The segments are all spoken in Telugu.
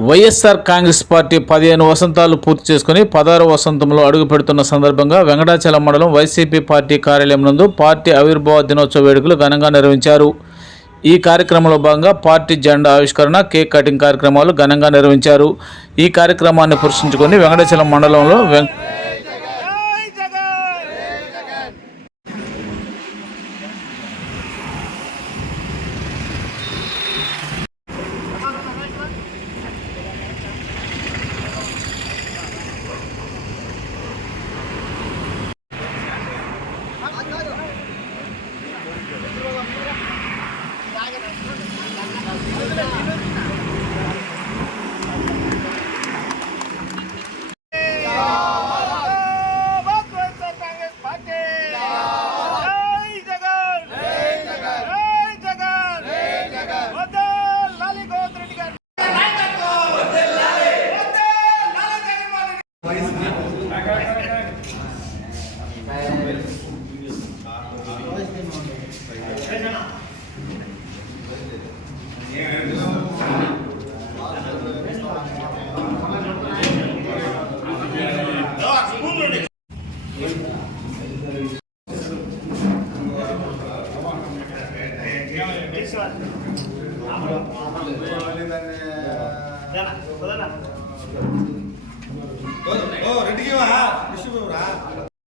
వైఎస్ఆర్ కాంగ్రెస్ పార్టీ 15 వసంతాలు పూర్తి చేసుకుని 16వ వసంతంలో అడుగు పెడుతున్న సందర్భంగా వెంకటాచలం మండలం వైసీపీ పార్టీ కార్యాలయం నందు పార్టీ ఆవిర్భావ దినోత్సవ వేడుకలు ఘనంగా నిర్వహించారు. ఈ కార్యక్రమంలో భాగంగా పార్టీ జెండా ఆవిష్కరణ, కేక్ కటింగ్ కార్యక్రమాలు ఘనంగా నిర్వహించారు. ఈ కార్యక్రమాన్ని పురస్కరించుకొని వెంకటాచలం మండలంలో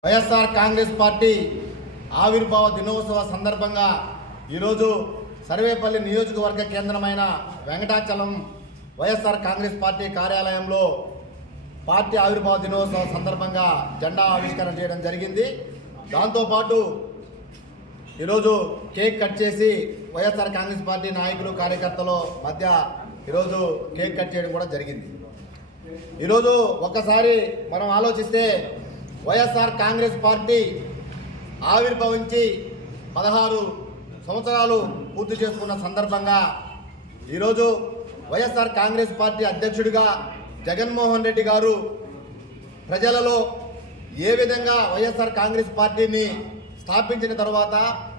వైఎస్ఆర్ కాంగ్రెస్ పార్టీ ఆవిర్భావ దినోత్సవ సందర్భంగా ఈరోజు సర్వేపల్లి నియోజకవర్గ కేంద్రమైన వెంకటాచలం వైఎస్ఆర్ కాంగ్రెస్ పార్టీ కార్యాలయంలో పార్టీ ఆవిర్భావ దినోత్సవ సందర్భంగా జెండా ఆవిష్కరణ చేయడం జరిగింది. దాంతోపాటు ఈరోజు కేక్ కట్ చేసి వైఎస్ఆర్ కాంగ్రెస్ పార్టీ నాయకులు కార్యకర్తల మధ్య ఈరోజు కేక్ కట్ చేయడం కూడా జరిగింది. ఈరోజు ఒక్కసారి మనం ఆలోచిస్తే వైఎస్ఆర్ కాంగ్రెస్ పార్టీ ఆవిర్భవించి 16 సంవత్సరాలు పూర్తి చేసుకున్న సందర్భంగా ఈరోజు వైఎస్ఆర్ కాంగ్రెస్ పార్టీ అధ్యక్షుడిగా జగన్మోహన్ రెడ్డి గారు ప్రజలలో ఏ విధంగా వైఎస్ఆర్ కాంగ్రెస్ పార్టీని స్థాపించిన తర్వాత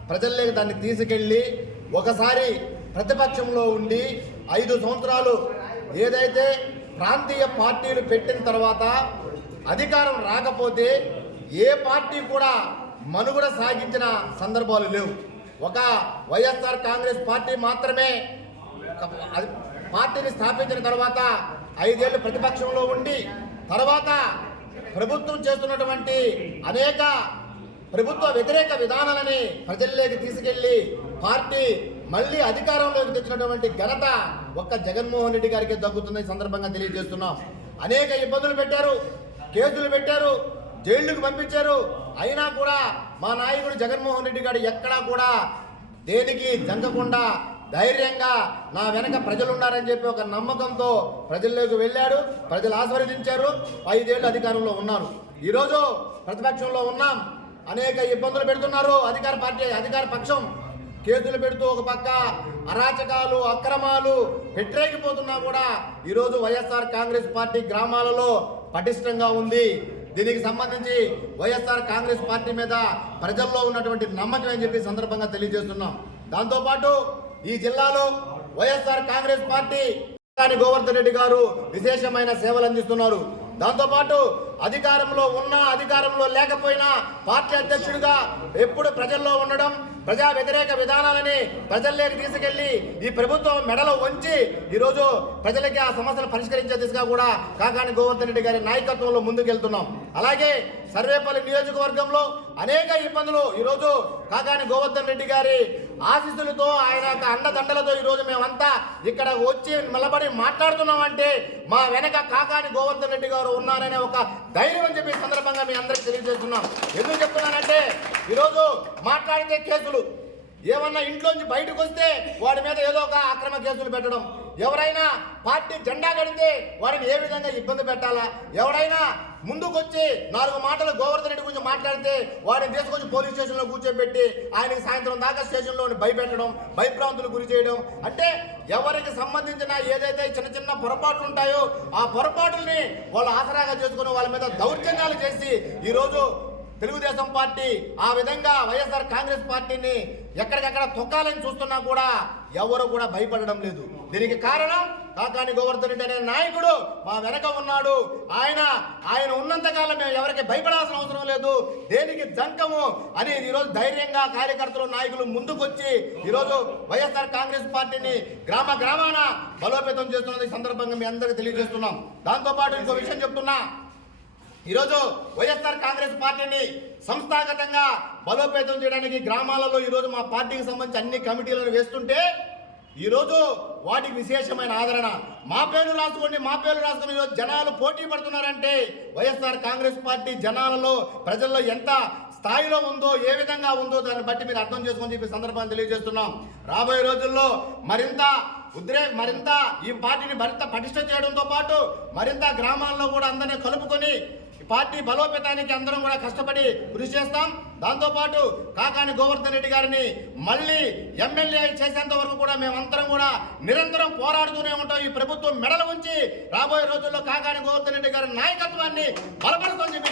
ప్రజల్లోకి దాన్ని తీసుకెళ్ళి ఒకసారి ప్రతిపక్షంలో ఉండి 5 సంవత్సరాలు ఏదైతే ప్రాంతీయ పార్టీలు పెట్టిన తర్వాత అధికారం రాకపోతే ఏ పార్టీ కూడా మనుగడ సాగించిన సందర్భాలు లేవు. ఒక వైఎస్ఆర్ కాంగ్రెస్ పార్టీ మాత్రమే పార్టీని స్థాపించిన తర్వాత 5 ఏళ్ళు ప్రతిపక్షంలో ఉండి తర్వాత ప్రభుత్వం చేస్తున్నటువంటి అనేక ప్రభుత్వ వ్యతిరేక విధానాలని ప్రజల్లోకి తీసుకెళ్లి పార్టీ మళ్ళీ అధికారంలోకి తెచ్చినటువంటి ఘనత ఒక్క జగన్మోహన్ రెడ్డి గారికి దక్కుతుందని సందర్భంగా తెలియజేస్తున్నాం. అనేక ఇబ్బందులు పెట్టారు, కేసులు పెట్టారు, జైళ్లకు పంపించారు. అయినా కూడా మా నాయకుడు జగన్మోహన్ రెడ్డి గారు ఎక్కడా కూడా దేనికి జంగకుండా ధైర్యంగా నా వెనక ప్రజలు ఉన్నారని చెప్పి ఒక నమ్మకంతో ప్రజల్లోకి వెళ్ళాడు. ప్రజలు ఆశీర్వదించారు. 5 ఏళ్ళు అధికారంలో ఉన్నారు. ఈరోజు ప్రతిపక్షంలో ఉన్నాం. అనేక ఇబ్బందులు పెడుతున్నారు అధికార పక్షం. కేసులు పెడుతూ ఒక పక్క అరాచకాలు, అక్రమాలు పెట్టరేగిపోతున్నా కూడా ఈరోజు వైఎస్ఆర్ కాంగ్రెస్ పార్టీ గ్రామాలలో పటిష్టంగా ఉంది. దీనికి సంబంధించి వైఎస్ఆర్ కాంగ్రెస్ పార్టీ మీద ప్రజల్లో ఉన్నటువంటి నమ్మకం అని చెప్పి సందర్భంగా తెలియజేస్తున్నాం. దాంతోపాటు ఈ జిల్లాలో వైఎస్ఆర్ కాంగ్రెస్ పార్టీ గోవర్ధన్ రెడ్డి గారు విశేషమైన సేవలు అందిస్తున్నారు. దాంతోపాటు అధికారంలో ఉన్నా అధికారంలో లేకపోయినా పార్టీ అధ్యక్షుడిగా ఎప్పుడు ప్రజల్లో ఉండడం, ప్రజా వ్యతిరేక విధానాలని ప్రజల్లోకి తీసుకెళ్లి ఈ ప్రభుత్వం మెడలో వంచి ఈరోజు ప్రజలకి ఆ సమస్యలు పరిష్కరించే దిశగా కూడా కాకాని గోవర్ధన్ రెడ్డి గారి నాయకత్వంలో ముందుకెళ్తున్నాం. అలాగే సర్వేపల్లి నియోజకవర్గంలో అనేక ఇబ్బందులు ఈరోజు కాకాని గోవర్ధన్ రెడ్డి గారి ఆశీస్సులతో, ఆయన అండదండలతో ఈరోజు మేమంతా ఇక్కడ వచ్చి నిలబడి మాట్లాడుతున్నామంటే మా వెనక కాకాని గోవర్ధన్ రెడ్డి గారు ఉన్నారనే ఒక ధైర్యం అని చెప్పి సందర్భంగా మీ అందరికి తెలియజేస్తున్నాం. ఎందుకు చెప్తున్నానంటే ఈరోజు మాట్లాడితే కేసులు, ఏమన్నా ఇంట్లోంచి బయటకు వస్తే వాడి మీద ఏదో ఒక అక్రమ కేసులు పెట్టడం, ఎవరైనా పార్టీ జెండా కడితే వారిని ఏ విధంగా ఇబ్బంది పెట్టాలా, ఎవరైనా ముందుకొచ్చి 4 మాటలు గోవర్ధన్ రెడ్డి గురించి మాట్లాడితే వాడిని తీసుకొచ్చి పోలీస్ స్టేషన్లో కూర్చోబెట్టి ఆయనకి సాయంత్రం దాకా స్టేషన్లో భయపెట్టడం, భయభ్రాంతులు గురి చేయడం, అంటే ఎవరికి సంబంధించిన ఏదైతే చిన్న చిన్న పొరపాట్లు ఉంటాయో ఆ పొరపాటుల్ని వాళ్ళు ఆసరాగా చేసుకుని వాళ్ళ మీద దౌర్జన్యాలు చేసి ఈరోజు తెలుగుదేశం పార్టీ ఆ విధంగా వైఎస్ఆర్ కాంగ్రెస్ పార్టీని ఎక్కడికక్కడ తొక్కాలని చూస్తున్నా కూడా ఎవరు కూడా భయపడడం లేదు. దీనికి కారణం కాకాని గోవర్ధన్ రెడ్డి అనే నాయకుడు మా వెనక ఉన్నాడు. ఆయన ఉన్నంతకాలం మేము ఎవరికి భయపడాల్సిన అవసరం లేదు, దేనికి జంకము అని ఈరోజు ధైర్యంగా కార్యకర్తలు నాయకులు ముందుకొచ్చి ఈరోజు వైఎస్ఆర్ కాంగ్రెస్ పార్టీని గ్రామ గ్రామాన బలోపేతం చేస్తున్నది ఈ సందర్భంగా మీ అందరికీ తెలియజేస్తున్నాం. దాంతోపాటు ఇంకో విషయం చెప్తున్నా, ఈరోజు వైఎస్ఆర్ కాంగ్రెస్ పార్టీని సంస్థాగతంగా బలోపేతం చేయడానికి గ్రామాలలో ఈరోజు మా పార్టీకి సంబంధించి అన్ని కమిటీలను వేస్తుంటే ఈరోజు వాటికి విశేషమైన ఆదరణ. మా పేరు రాసుకోండి ఈరోజు జనాలు పోటీ పడుతున్నారంటే వైఎస్ఆర్ కాంగ్రెస్ పార్టీ జనాలలో ప్రజల్లో ఎంత స్థాయిలో ఉందో, ఏ విధంగా ఉందో దాన్ని బట్టి మీరు అర్థం చేసుకొని చెప్పి సందర్భాన్ని తెలియజేస్తున్నాం. రాబోయే రోజుల్లో మరింత ఈ పార్టీని మరింత పటిష్టం చేయడంతో పాటు మరింత గ్రామాల్లో కూడా అందరినీ కలుపుకొని పార్టీ బలోపేతానికి అందరం కూడా కష్టపడి కృషి చేస్తాం. దాంతోపాటు కాకాని గోవర్ధన్ రెడ్డి గారిని మళ్ళీ ఎమ్మెల్యే చేసేంత వరకు కూడా మేమందరం కూడా నిరంతరం పోరాడుతూనే ఉంటాం. ఈ ప్రభుత్వం మెడలు ఉంచి రాబోయే రోజుల్లో కాకాని గోవర్ధన్ రెడ్డి గారి నాయకత్వాన్ని బలపరుస్తామని చెప్పి